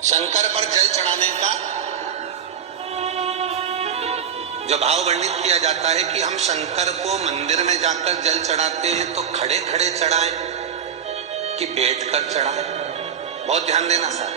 शंकर पर जल चढ़ाने का जो भाव वर्णित किया जाता है कि हम शंकर को मंदिर में जाकर जल चढ़ाते हैं तो खड़े खड़े चढ़ाएं कि बैठकर चढ़ाएं। बहुत ध्यान देना सर।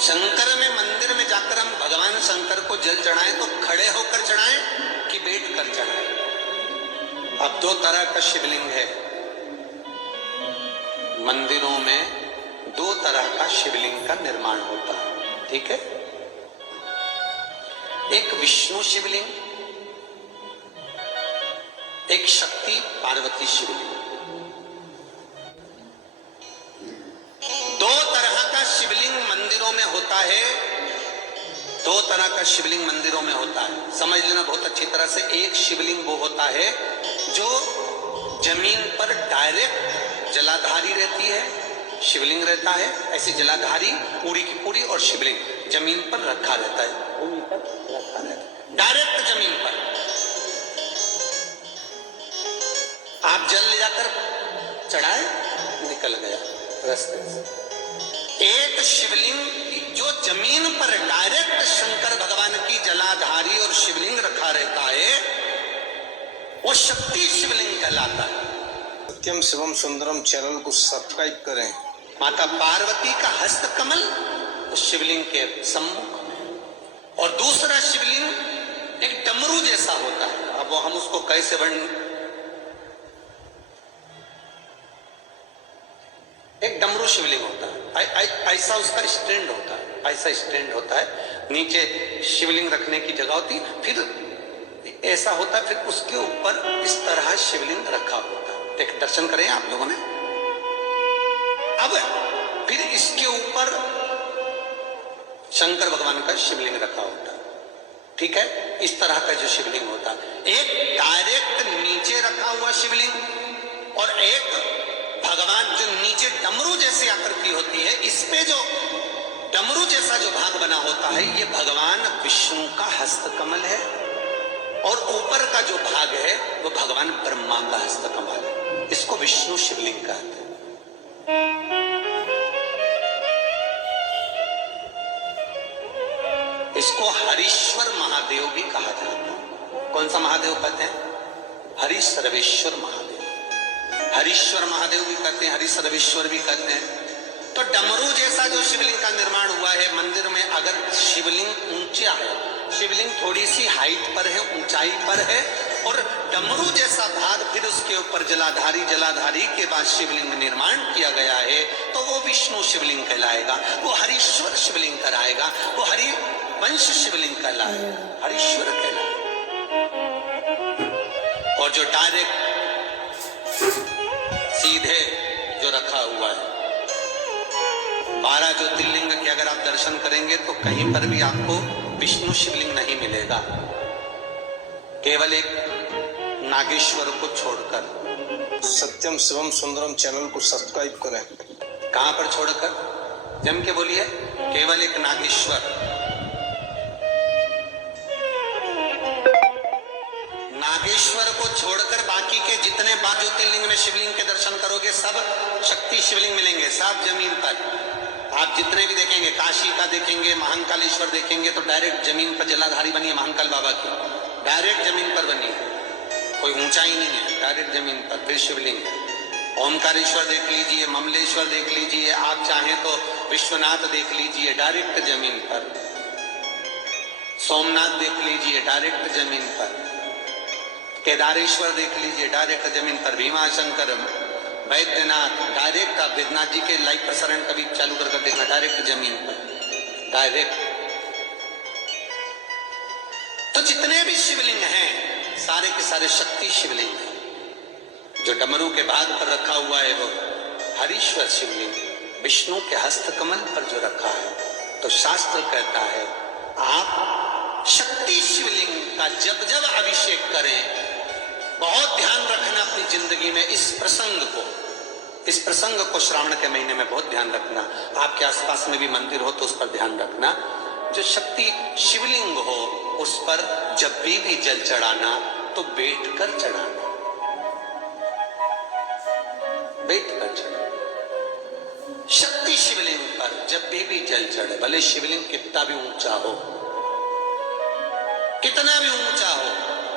शंकर में मंदिर में जाकर हम भगवान शंकर को जल चढ़ाएं तो खड़े होकर चढ़ाएं कि बैठकर चढ़ाएं। अब दो तरह का शिवलिंग है मंदिरों में, दो तरह का शिवलिंग का निर्माण होता है, ठीक है। एक विष्णु शिवलिंग, एक शक्ति पार्वती शिवलिंग। दो तरह का शिवलिंग मंदिरों में होता है, दो तरह का शिवलिंग मंदिरों में होता है, समझ लेना बहुत अच्छी तरह से। एक शिवलिंग वो होता है जो जमीन पर डायरेक्ट जलाधारी रहती है, शिवलिंग रहता है, ऐसी जलाधारी पूरी की पूरी, और शिवलिंग जमीन पर रखा रहता है, भूमि पर रखा रहता है, डायरेक्ट जमीन पर। आप जल ले जाकर चढ़ाए, निकल गया रास्ते से। एक शिवलिंग जो जमीन पर डायरेक्ट शंकर भगवान की जलाधारी और शिवलिंग रखा रहता है, वो शक्ति शिवलिंग कहलाता है। सत्यम शिवम सुंदरम चैनल को सब्सक्राइब करें। माता पार्वती का हस्त कमल उस शिवलिंग के सम्मुख, और दूसरा शिवलिंग एक डमरू जैसा होता है। अब वो हम उसको कैसे वर्णन, एक डमरू शिवलिंग होता है, ऐसा उसका स्टैंड होता है, ऐसा स्टैंड होता है, नीचे शिवलिंग रखने की जगह होती, फिर ऐसा होता है, फिर उसके ऊपर इस तरह शिवलिंग रखा होता है। देख, दर्शन करें आप लोगों ने। अब फिर इसके ऊपर शंकर भगवान का शिवलिंग रखा होता है, ठीक है। इस तरह का जो शिवलिंग होता है, एक डायरेक्ट नीचे रखा हुआ शिवलिंग और एक भगवान जो नीचे डमरू जैसी आकृति होती है, इस पे जो डमरू जैसा जो भाग बना होता है, ये भगवान विष्णु का हस्त कमल है, और ऊपर का जो भाग है वो भगवान ब्रह्मा का हस्त कमल है। इसको विष्णु शिवलिंग कहते हैं। इसको हरीश्वर महादेव भी कहा जाता है। कौन सा महादेव कहते हैं? हरि सर्वेश्वर महादेव। हरीश्वर महादेव भी कहते हैं, हरि सर्वेश्वर भी कहते हैं। तो डमरू जैसा जो शिवलिंग का निर्माण हुआ है मंदिर में, अगर शिवलिंग ऊंचा है, शिवलिंग थोड़ी सी हाइट पर है, ऊंचाई पर है, और डमरू जैसा भाग फिर उसके ऊपर जलाधारी के बाद शिवलिंग निर्माण किया गया है, तो वो विष्णु शिवलिंग कहलाएगा, वो हरीश्वर शिवलिंग कहलाएगा, वो हरि वंश शिवलिंग कहलाएगा, हरीश्वर कहलाएगा। और जो डायरेक्ट सीधे जो रखा हुआ है, 12 ज्योतिर्लिंग के अगर आप दर्शन करेंगे तो कहीं पर भी आपको विष्णु शिवलिंग नहीं मिलेगा, केवल एक नागेश्वर को छोड़कर। सत्यम शिवम सुंदरम चैनल को सब्सक्राइब करें। कहां पर छोड़कर? जम के बोलिए। केवल एक नागेश्वर, नागेश्वर को छोड़कर बाकी के जितने 12 ज्योतिर्लिंग में शिवलिंग के दर्शन करोगे सब शक्ति शिवलिंग मिलेंगे, सब जमीन पर। आप जितने भी देखेंगे, काशी का देखेंगे, महाकालेश्वर देखेंगे, तो डायरेक्ट जमीन पर जलाधारी बनी है महाकाल बाबा की, डायरेक्ट जमीन पर बनी है, कोई ऊंचाई नहीं है, डायरेक्ट जमीन पर फिर शिवलिंग है। ओमकारेश्वर देख लीजिए, ममलेश्वर देख लीजिए, आप चाहें तो विश्वनाथ देख लीजिए, डायरेक्ट जमीन पर। सोमनाथ देख लीजिए, डायरेक्ट जमीन पर। केदारेश्वर देख लीजिए, डायरेक्ट जमीन पर। भीमाशंकर, वैद्यनाथ, डायरेक्ट। आप वेदनाथ जी के लाइव प्रसारण कभी चालू कर देखना, डायरेक्ट जमीन पर, डायरेक्ट। तो जितने भी शिवलिंग हैं सारे के सारे शक्ति शिवलिंग हैं। जो डमरू के भाग पर रखा हुआ है वो हरीश्वर शिवलिंग, विष्णु के हस्त कमल पर जो रखा है, तो शास्त्र कहता है आप शक्ति शिवलिंग का जब जब अभिषेक करें, बहुत ध्यान रखना अपनी जिंदगी में इस प्रसंग को श्रावण के महीने में बहुत ध्यान रखना। आपके आसपास में भी मंदिर हो तो उस पर ध्यान रखना। जो शक्ति शिवलिंग हो उस पर जब भी जल चढ़ाना तो बैठकर चढ़ाना। बैठ कर चढ़े। शक्ति शिवलिंग पर जब भी जल चढ़े, भले शिवलिंग कितना भी ऊंचा हो, कितना भी ऊंचा हो,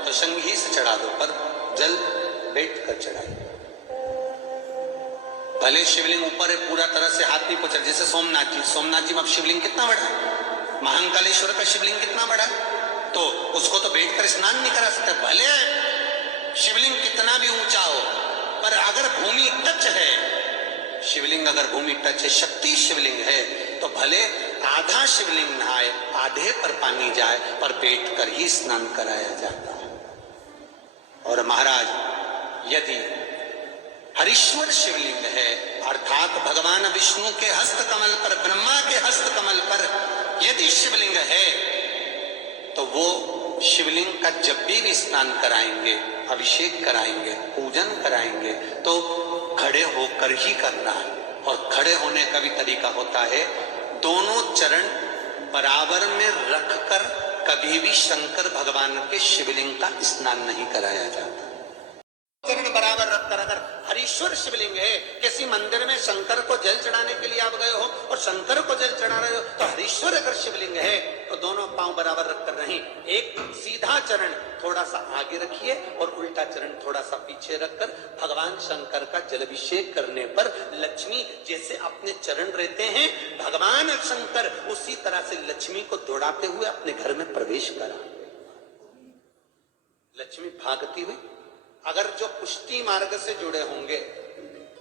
तो संगी से चढ़ा दो, पर जल बैठ कर चढ़ाए। भले शिवलिंग ऊपर है, पूरा तरह से हाथ नहीं पहुंचा, जैसे सोमनाथ जी में अब शिवलिंग कितना बड़ा है, महाकालेश्वर का शिवलिंग कितना बड़ा है, तो उसको तो बैठकर स्नान नहीं करा सकते। भले शिवलिंग कितना भी ऊंचा हो, पर अगर भूमि टच है, शिवलिंग अगर भूमि टच है, शक्ति शिवलिंग है, तो भले आधा शिवलिंग नहाए, आधे पर पानी जाए, पर बैठ कर ही स्नान कराया जाता है। और महाराज, यदि हरीश्वर शिवलिंग है, अर्थात भगवान विष्णु के हस्त कमल पर, ब्रह्मा के हस्त कमल पर यदि शिवलिंग है, तो वो शिवलिंग का जब भी स्नान कराएंगे, अभिषेक कराएंगे, पूजन कराएंगे, तो खड़े होकर ही करना है। और खड़े होने का भी तरीका होता है, दोनों चरण बराबर में रखकर कभी भी शंकर भगवान के शिवलिंग का स्नान नहीं कराया जाता। चरण बराबर रखकर, अगर हरीश्वर शिवलिंग है, किसी मंदिर में शंकर को जल चढ़ाने के लिए आप गए हो और शंकर को जल चढ़ा रहे हो, तो हरीश्वर अगर शिवलिंग है तो दोनों पांव बराबर रखकर नहीं, एक सीधा चरण थोड़ा सा आगे रखिए और उल्टा चरण थोड़ा सा पीछे रखकर भगवान शंकर का जलाभिषेक करने पर लक्ष्मी जैसे अपने चरण रहते हैं, भगवान शंकर उसी तरह से लक्ष्मी को दौड़ाते हुए अपने घर में प्रवेश करा। लक्ष्मी भागती हुई, अगर जो पुष्टि मार्ग से जुड़े होंगे,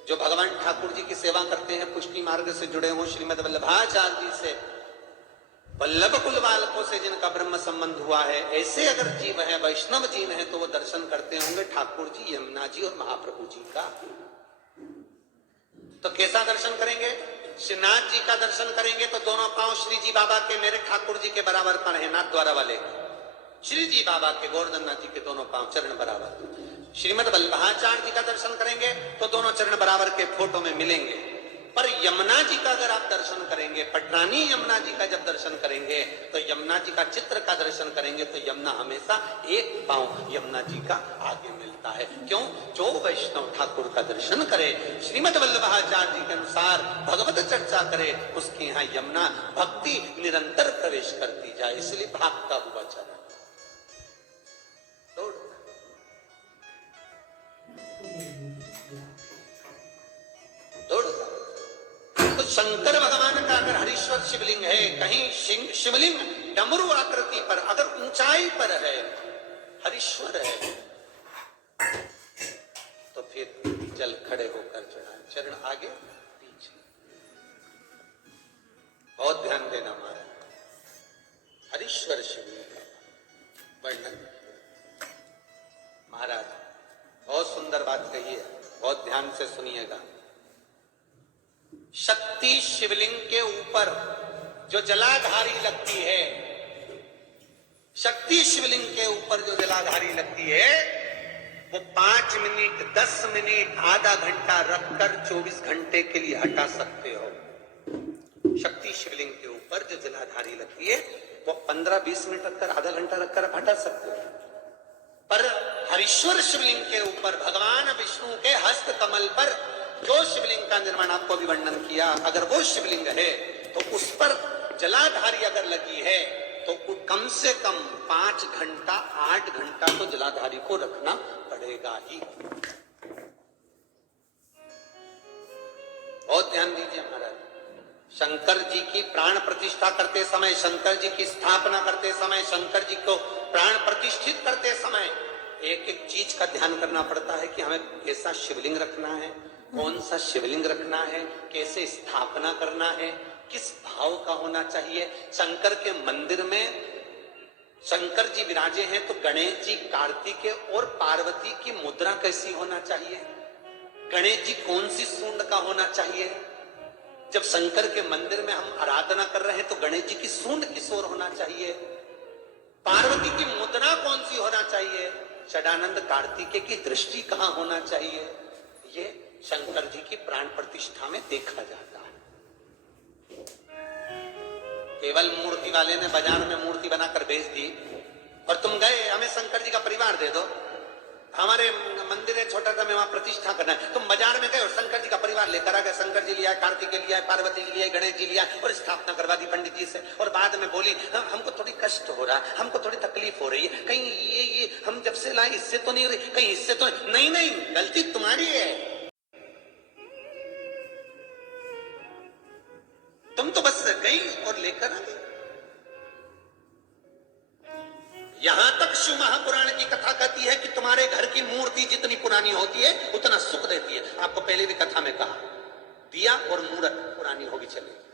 जो भगवान ठाकुर जी की सेवा करते हैं, पुष्टि मार्ग से जुड़े हों, श्रीमद वल्लभाचार्य जी से, वल्लभ कुल बालकों से जिनका ब्रह्म संबंध हुआ है, ऐसे अगर जीव है, वैष्णव जीव है, तो वो दर्शन करते होंगे ठाकुर जी, यमुना जी और महाप्रभु जी का। तो कैसा दर्शन करेंगे? श्रीनाथ जी का दर्शन करेंगे तो दोनों पांव श्री जी बाबा के, मेरे ठाकुर जी के बराबर पर है, नाथ द्वारा वाले श्री जी बाबा के, गोवर्धन नाथ जी के दोनों पांव चरण बराबर। श्रीमद वल्लभाचार्य जी का दर्शन करेंगे तो दोनों चरण बराबर के फोटो में मिलेंगे। पर यमुना जी का अगर आप दर्शन करेंगे, पटरानी यमुना जी का जब दर्शन करेंगे, तो यमुना जी का चित्र का दर्शन करेंगे, तो यमुना हमेशा एक पांव यमुना जी का आगे मिलता है। क्यों? जो वैष्णव ठाकुर का दर्शन करे, श्रीमद वल्लभाचार्य जी के अनुसार भगवत चर्चा करे, उसके यहाँ यमुना भक्ति निरंतर प्रवेश करती जाए, इसलिए भागता हुआ चरण। तो शंकर भगवान का अगर हरीश्वर शिवलिंग है, कहीं शिवलिंग डमरू आकृति पर, अगर ऊंचाई पर है, हरीश्वर है, तो फिर जल खड़े होकर चढ़ाए, चरण आगे पीछे। बहुत ध्यान देना महाराज, हरीश्वर शिवलिंग का वर्णन महाराज बहुत सुंदर बात कही है, बहुत ध्यान से सुनिएगा। शक्ति शिवलिंग के ऊपर जो जलाधारी लगती है, शक्ति शिवलिंग के ऊपर जो जलाधारी लगती है, वो 5 मिनट, 10 मिनट, आधा घंटा रखकर 24 घंटे के लिए हटा सकते हो। शक्ति शिवलिंग के ऊपर जो जलाधारी लगती है, वो 15-20 मिनट रखकर, आधा घंटा रखकर आप हटा सकते हो। पर हरीश्वर शिवलिंग के ऊपर भगवान विष्णु के हस्त कमल पर जो शिवलिंग का निर्माण आपको भी वर्णन किया, अगर वो शिवलिंग है तो उस पर जलाधारी अगर लगी है, तो कम से कम 5 घंटा, 8 घंटा तो जलाधारी को रखना पड़ेगा ही। बहुत ध्यान दीजिए महाराज। शंकर जी की प्राण प्रतिष्ठा करते समय, शंकर जी की स्थापना करते समय, शंकर जी को प्राण प्रतिष्ठित करते समय एक एक चीज का ध्यान करना पड़ता है कि हमें कैसा शिवलिंग रखना है, कौन सा शिवलिंग रखना है, कैसे स्थापना करना है, किस भाव का होना चाहिए। शंकर के मंदिर में शंकर जी विराजे हैं, तो गणेश जी, कार्तिकेय और पार्वती की मुद्रा कैसी होना चाहिए, गणेश जी कौन सी सूंड का होना चाहिए। जब शंकर के मंदिर में हम आराधना कर रहे हैं तो गणेश जी की सूंड किस ओर होना चाहिए, पार्वती की मुद्रा कौन सी होना चाहिए, षडानंद कार्तिकेय की दृष्टि कहां होना चाहिए, ये शंकर जी की प्राण प्रतिष्ठा में देखा जाता है। केवल मूर्ति वाले ने बाजार में मूर्ति बनाकर बेच दी और तुम गए, हमें शंकर जी का परिवार दे दो, हमारे मंदिर है छोटा सा, मैं वहां प्रतिष्ठा करना है। तुम बाजार में गए और शंकर जी का परिवार लेकर आ गए, शंकर जी लिया, कार्तिक लिया, पार्वती लिया, गणेश जी लिया और स्थापना करवा दी पंडित जी से। और बाद में बोली हमको थोड़ी कष्ट हो रहा, हमको थोड़ी तकलीफ हो रही है, कहीं ये हम जब से लाए इससे तो नहीं हो रही, कहीं इससे तो नहीं। नहीं, गलती तुम्हारी है। तुम तो बस गई और लेकर आ गई। यहां तक शिव महापुराण की कथा कहती है कि तुम्हारे घर की मूर्ति जितनी पुरानी होती है उतना सुख देती है। आपको पहले भी कथा में कहा, दिया और मूर्त पुरानी होगी चलेगी।